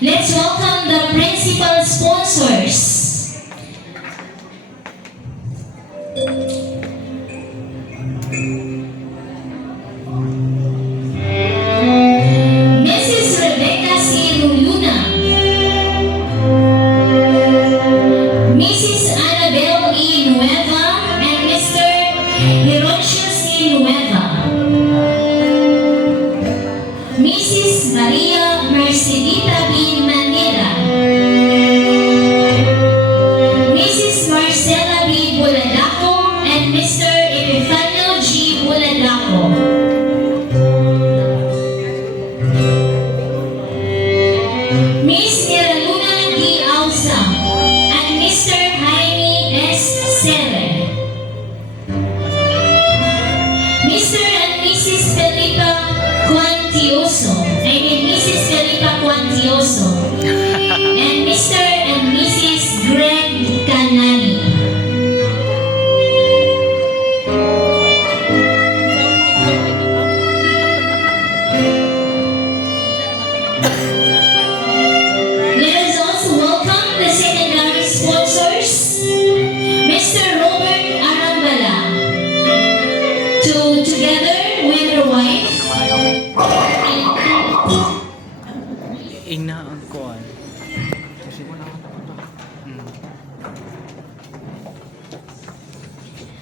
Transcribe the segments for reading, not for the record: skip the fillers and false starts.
Let's welcome the principal sponsors. Mrs. Rebecca C. Luna, Mrs. Annabel E. Nueva, and Mr. Hiroshio C. Nueva. Mrs. Maria Mercedita B. Manila, Mrs. Marcela B. Buladaco, and Mr. Epifanio G. Buladaco. Miss Miraluna D. Ausa, and Mr. Jaime S. Sere. Mr. and Mrs. Felipa Quantioso, Mrs. Felipa Quantioso, and Mr. and Mrs. Greg Canani. Let us also welcome the secondary sponsors, Mr. Robert Arambala, together with her wife, Inaan ko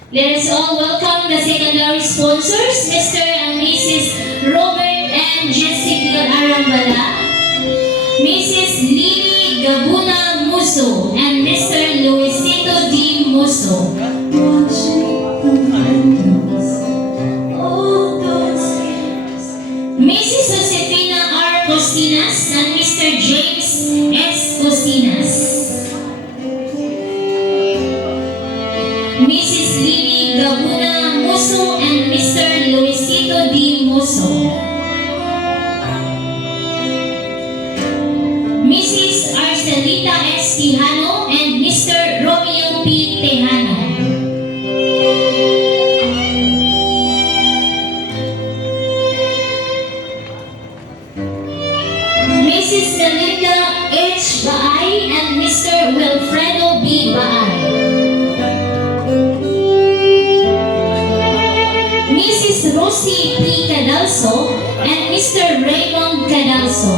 let us all welcome the secondary sponsors, Mr. and Mrs. Robert and Jessica Arambala, Mrs. Lily Gabuna Muso, and Mr. Luisito D. Muso. Mrs. Josefina R. Cosinas and Mr. James S. Cosinas. Mrs. Lily Gabuna Muso and Mr. Luisito D. Muso. Mrs. Arcelita S. Tejano and Mr. Romeo P. Tejano. Mrs. Melinda H. Baay and Mr. Wilfredo B. Baay. Mrs. Rosie P. Cadalso and Mr. Raymond Cadalso.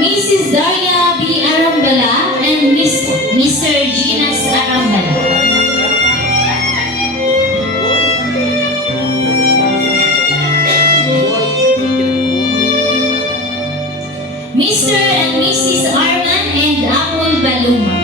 Mrs. Daria B. Arambala and Mr. Ginas Arambala. Mr. and Mrs. Arman and Apple Baluma.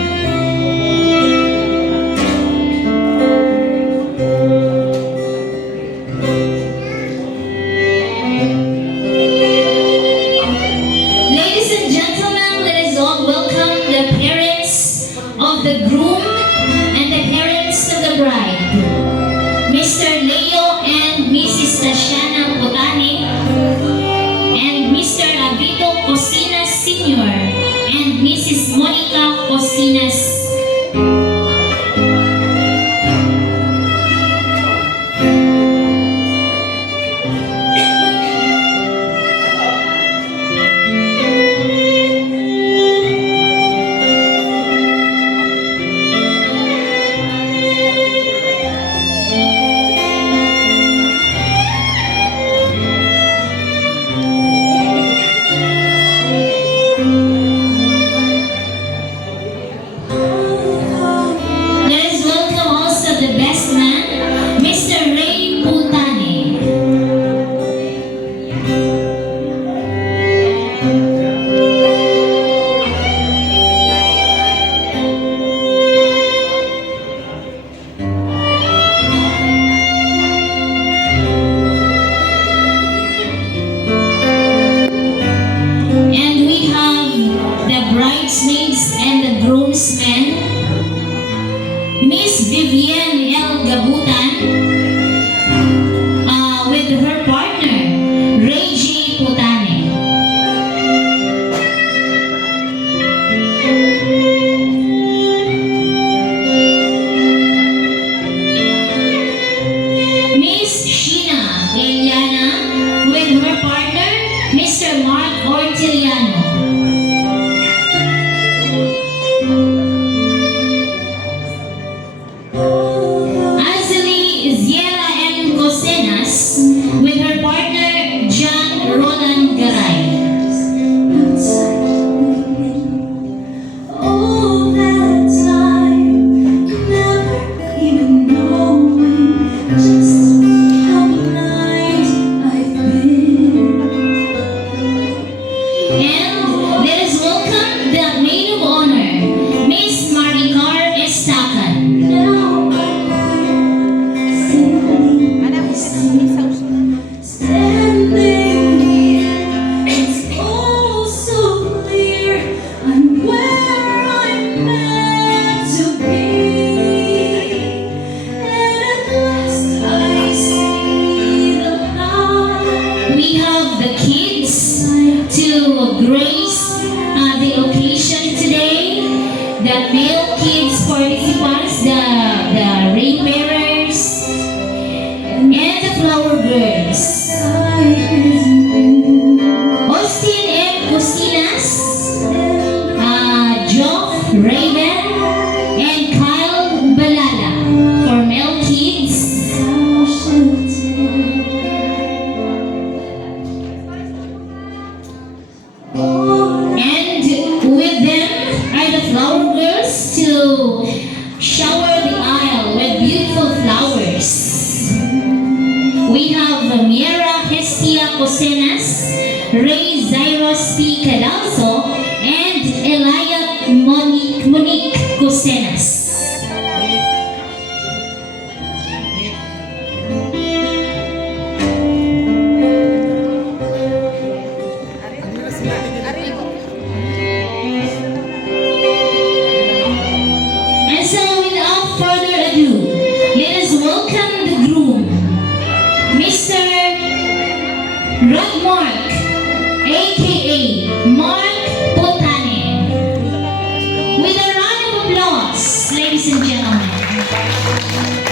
Ladies and gentlemen, let us all welcome the parents of the groom and the parents of the bride, Mr. Leo and Mrs. Tatiana Potani, and Mr. Abito Cosinas Sr. and Mrs. Monica Cosinas. Let us welcome also the best man, Mr. Ray Putane. And we have the bridesmaids and the groomsmen, Miss Vivienne L. Gabutan, with her partner, Ray J. Putane. the male kids participants, the ring bearers, and the flower girls. Austin and Cosinas, Joff Raven, and Kyle Balala for male kids. And with them are the flower girls to shower the aisle with beautiful flowers. We have Miera Hestia Cosenas, Ray Zyros P. Cadalso, and Elia Monique Cosenas. And so without further ado, let us welcome the groom, Mr. Rodmark, aka Mark Potane. With a round of applause, ladies and gentlemen.